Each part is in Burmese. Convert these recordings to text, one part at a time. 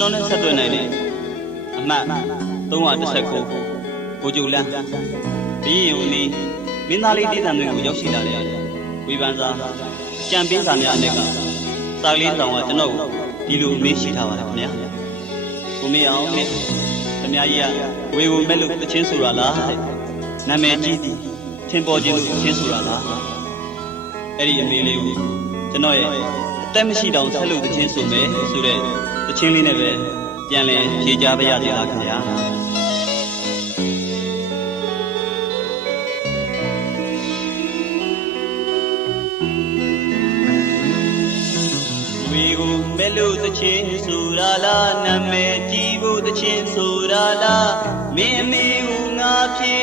တော်နဲ့ဆက်သွယ်နိုင်တဲ့အမှတ်319ကိုကျူလန်းဘီရင်ဦးလေးမင်းသားလေးဒေသတွေကိုရောက်ရှိလာတဲ့ဝေဖန်စာကြံပေးစာများအနက်ကစာကလေးတောင်ကကျွန်တော်ကိုဒီလိုမေးရှိထားပါတယ်ခင်ဗျာကိုမေအောင်မေးခင်ဗျာကြီးကဝေကိုမဲ့လို့တချင်းဆိုတာလားတဲ့နာမည်ကြီးသည်ထင်ပေါ်ခြင်းလို့တချင်းဆိုတာလားအဲ့ဒီအမေလေးကိုကျွန်တော်ရဲ့အသက်မရှိတောင်ဆက်လို့တချင်းဆိုမယ်ဆိုတဲ့ တချင်းလေးနဲ့ပဲပြန်လည်ဖြေကြပါရစေလားခင်ဗျာဝေကိုမဲ့လို့သချင်းဆိုတာလားနာမည်ကြီးဖို့သချင်းဆိုတာလားမင်းအမေကိုငါဖြေ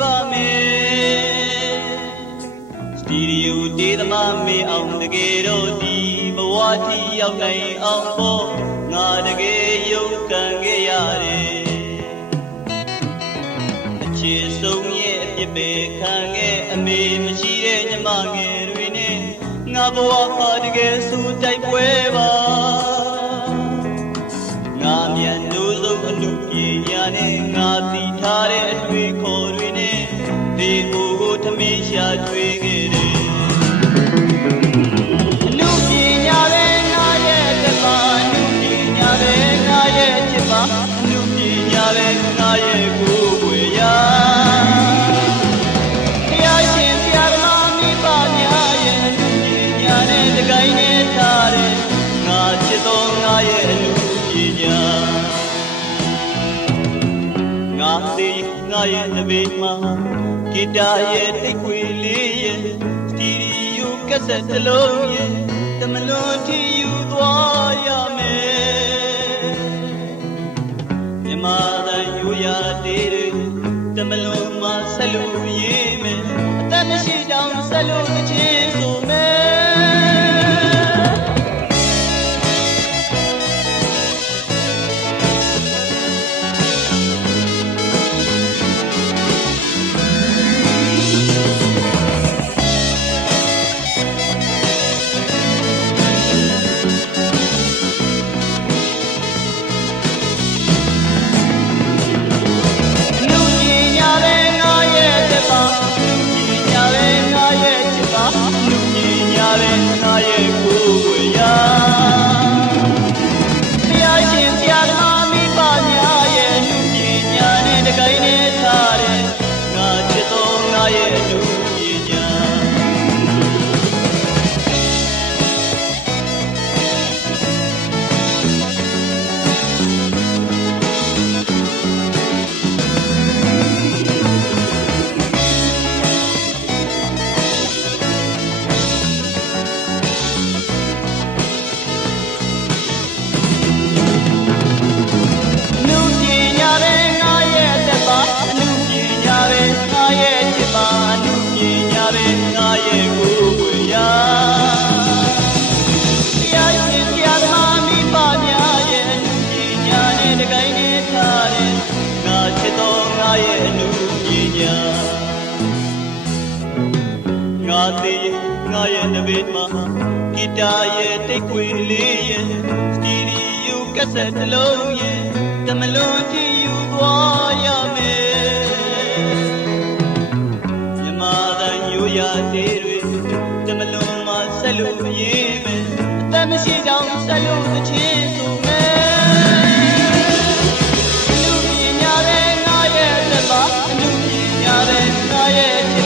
ပါမယ်စတီဒီယိုတေးသမားမေအောင်တကယ်တော့ဒီဘဝတီရောက်နိုင်အောင်ပေါ့ ငါတကယ်ရုပ်ကန်ခဲ့ရတယ်အချစ်ဆုံးရဲ့အပြစ်ပဲခံခဲ့အမေမရှိတဲ့ညီမငယ်တွေနဲ့ငါဘဝဟာတကယ်စူတိုက်ပွဲပါ ငါရဲ့ကိုယ်ွယ်ရာဖျားရှင်ဖျားသမားမိဘများရဲ့အလူကြီးညာနဲ့တကိုင်းနဲ့ထားတဲ့ငါချစ်တော်ငါရဲ့အလူကြီးညာငါသေးငါရဲ့တပေမှာဂီတာရဲ့တိတ်ခွေလေးရဲ့စတီရီယိုကက်ဆက်တစ်လုံးရဲ့တမလွန်ထီယူသွားရမယ် မြမတန်ယူရတေးတွေတမလွန်မှာဆက်လို့ရေးမယ်အသက်မရှိတောင်ဆက်လို့တစ်ချင်းဆို ကြီးညာ ငါသေးငါရဲ့တပေမှာဂီတာရဲ့တိတ်ခွေလေးရဲ့စတီရီယိုကက်ဆက်တစ်လုံးရဲ့တမလွန်ကြည့်ယူသွားရမယ်မြမတန်ယူရသေးတွေတမလွန်မှာဆက်လို့ရေးမယ်အသက်မရှိကြောင်ဆက်လို့တစ်ချင်းဆိုမယ်လူပညာပဲငါရဲ့သက်ပါလူပညာပဲငါရဲ့ချစ်ပါ